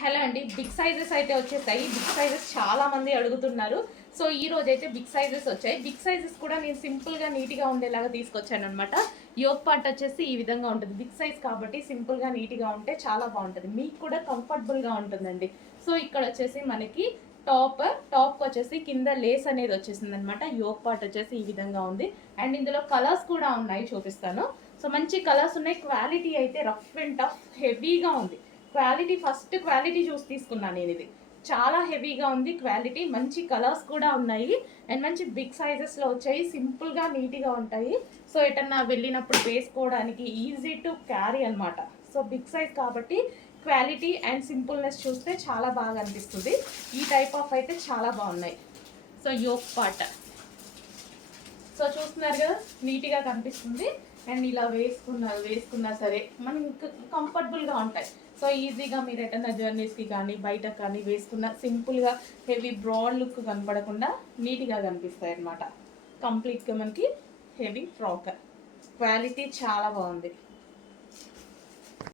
Hello అండి, big sizes అయితే వచ్చేసాయి. బిగ్ సైజెస్ చాలా మంది అడుగుతున్నారు. సో ఈ రోజు అయితే బిగ్ సైజెస్ వచ్చాయి. బిగ్ సైజెస్ కూడా నేను సింపుల్గా నీట్గా ఉండేలాగా తీసుకొచ్చాను అనమాట. యోగ్ పార్ట్ వచ్చేసి ఈ విధంగా ఉంటుంది. బిగ్ సైజ్ కాబట్టి సింపుల్గా నీట్గా ఉంటే చాలా బాగుంటుంది, మీకు కూడా కంఫర్టబుల్గా ఉంటుందండి. సో ఇక్కడ వచ్చేసి మనకి టాప్ వచ్చేసి కింద లేస్ అనేది వచ్చేసింది అనమాట. యోగ్ పార్ట్ వచ్చేసి ఈ విధంగా ఉంది. అండ్ ఇందులో కలర్స్ కూడా ఉన్నాయి, చూపిస్తాను. సో మంచి కలర్స్ ఉన్నాయి. క్వాలిటీ అయితే రఫ్ అండ్ టఫ్ హెవీగా ఉంది. ఫస్ట్ క్వాలిటీ చూసి తీసుకున్నాను నేను. ఇది చాలా హెవీగా ఉంది క్వాలిటీ. మంచి కలర్స్ కూడా ఉన్నాయి అండ్ మంచి బిగ్ సైజెస్లో వచ్చాయి. సింపుల్గా నీట్గా ఉంటాయి. సో ఎటన్నా వెళ్ళినప్పుడు వేసుకోవడానికి ఈజీ టు క్యారీ అనమాట. సో బిగ్ సైజ్ కాబట్టి క్వాలిటీ అండ్ సింపుల్నెస్ చూస్తే చాలా బాగా అనిపిస్తుంది. ఈ టైప్ ఆఫ్ అయితే చాలా బాగున్నాయి. సో యోక్ పార్ట్ సో చూస్తున్నారు కదా, నీట్గా కనిపిస్తుంది. అండ్ ఇలా వేసుకున్నా సరే మనకి కంఫర్టబుల్గా ఉంటాయి. సో ఈజీగా మీరు ఎటన్నా జర్నీస్కి కానీ బయట కానీ వేసుకున్న సింపుల్గా హెవీ బ్రాడ్ లుక్ కనపడకుండా నీట్గా కనిపిస్తాయి అన్నమాట. కంప్లీట్గా మనకి హెవీ ఫ్రాక్. క్వాలిటీ చాలా బాగుంది.